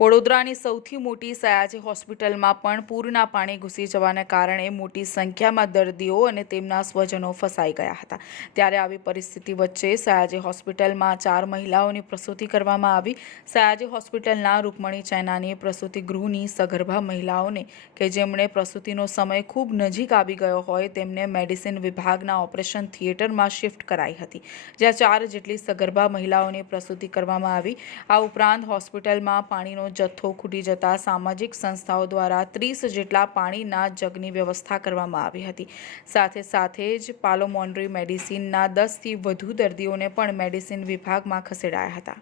વડોદરાની સૌથી મોટી સયાજી હોસ્પિટલમાં પણ પૂરના પાણી ઘૂસી જવાને કારણે મોટી સંખ્યામાં દર્દીઓ અને તેમના સ્વજનો ફસાઈ ગયા હતા. ત્યારે આવી પરિસ્થિતિ વચ્ચે સયાજી હોસ્પિટલમાં ચાર મહિલાઓની પ્રસૂતિ કરવામાં આવી. સયાજી હોસ્પિટલના રૂકમણી ચૈનાની પ્રસૂતિ ગૃહની સગર્ભા મહિલાઓને કે જેમણે પ્રસૂતિનો સમય ખૂબ નજીક આવી ગયો હોય તેમને મેડિસિન વિભાગના ઓપરેશન થિયેટરમાં શિફ્ટ કરાઈ હતી. જ્યાં ચાર જેટલી સગર્ભા મહિલાઓની પ્રસૂતિ કરવામાં આવી. આ ઉપરાંત હોસ્પિટલમાં પાણીનો જથ્થો ખૂટી જતા સામાજિક સંસ્થાઓ દ્વારા ત્રીસ જેટલા પાણીના જગની વ્યવસ્થા કરવામાં આવી હતી. સાથે સાથે જ પાલોમોન્ડ્રી મેડિસિનના દસથી વધુ દર્દીઓને પણ મેડિસિન વિભાગમાં ખસેડાયા હતા.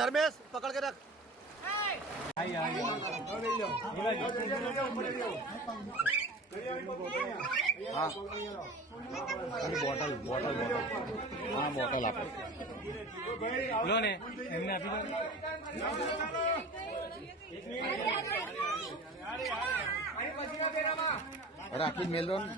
ધર્મેશ પકડ કે રખ. બોટલ બોટલ બોટલ. હા બોટલ આપો. લો ને એમને આપી દો રાખી મેલ ને.